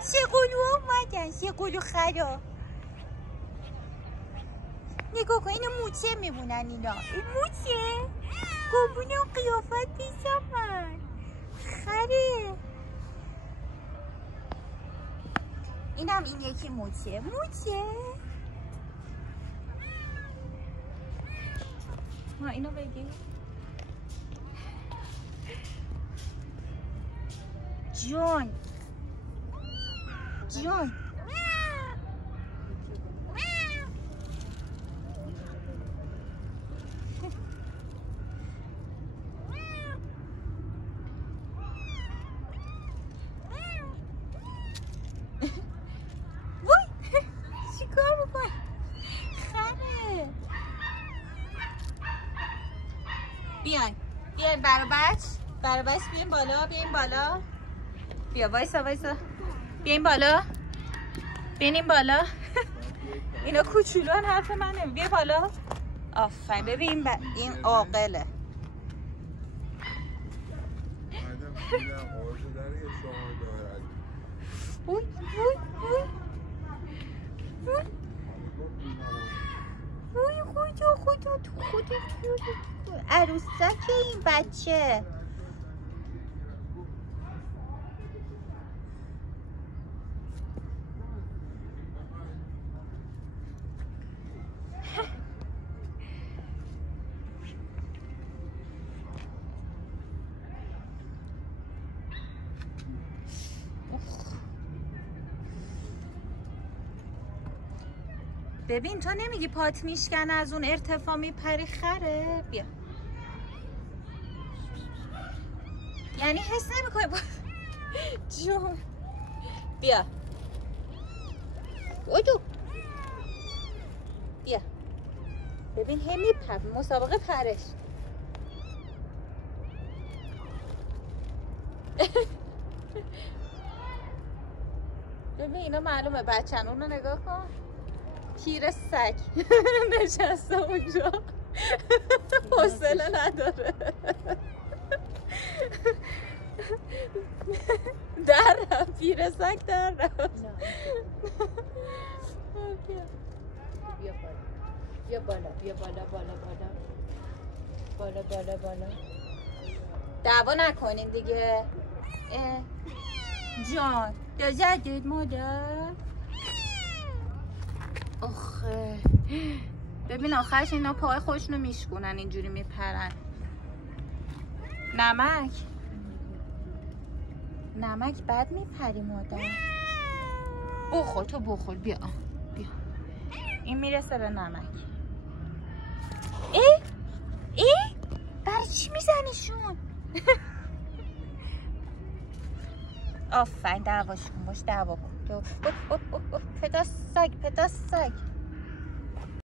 سه قلوها اومدن. سه قلو خرا. نگاه کن اینو موچه میبونن اینا. این موچه قنبونه و قیافت پیشم من. خره. اینم این یکی موچه. موچه اینو بگی جون جون چیکار میکنی؟ خره. بیاین برا بچ بیاین بالا. بیاین بالا. بیا وایسا بیاین بالا. بیاین بالا. اینا کوچولوان حرف منه. بیا بالا. آفرین. ببین این عاقله. خود عروسک این بچه. ببین تو نمیگی پات میشکن از اون ارتفاع میپری خره. بیا. یعنی حس نمیکنی جون. بیا اوجو. بیا ببین هم میپر. مسابقه پرش. ببین اینا معلومه بچن. اونو نگاه کن. پیر سگ نشسته اونجا. حوصله نداره. در رفت. پیر سگ در رفت. بیا بالا. دعوا نکنین دیگه. جان جدید مادر. آخه ببین آخرش اینا پای خودشونو میشکنن اینجوری میپرن. نمک بد میپری مادر. بخور تو بخور. بیا این میرسه به نمک. برای چی میزنیشون؟ آفرین. دعواش کن باش. دعوا کن. پدر سگ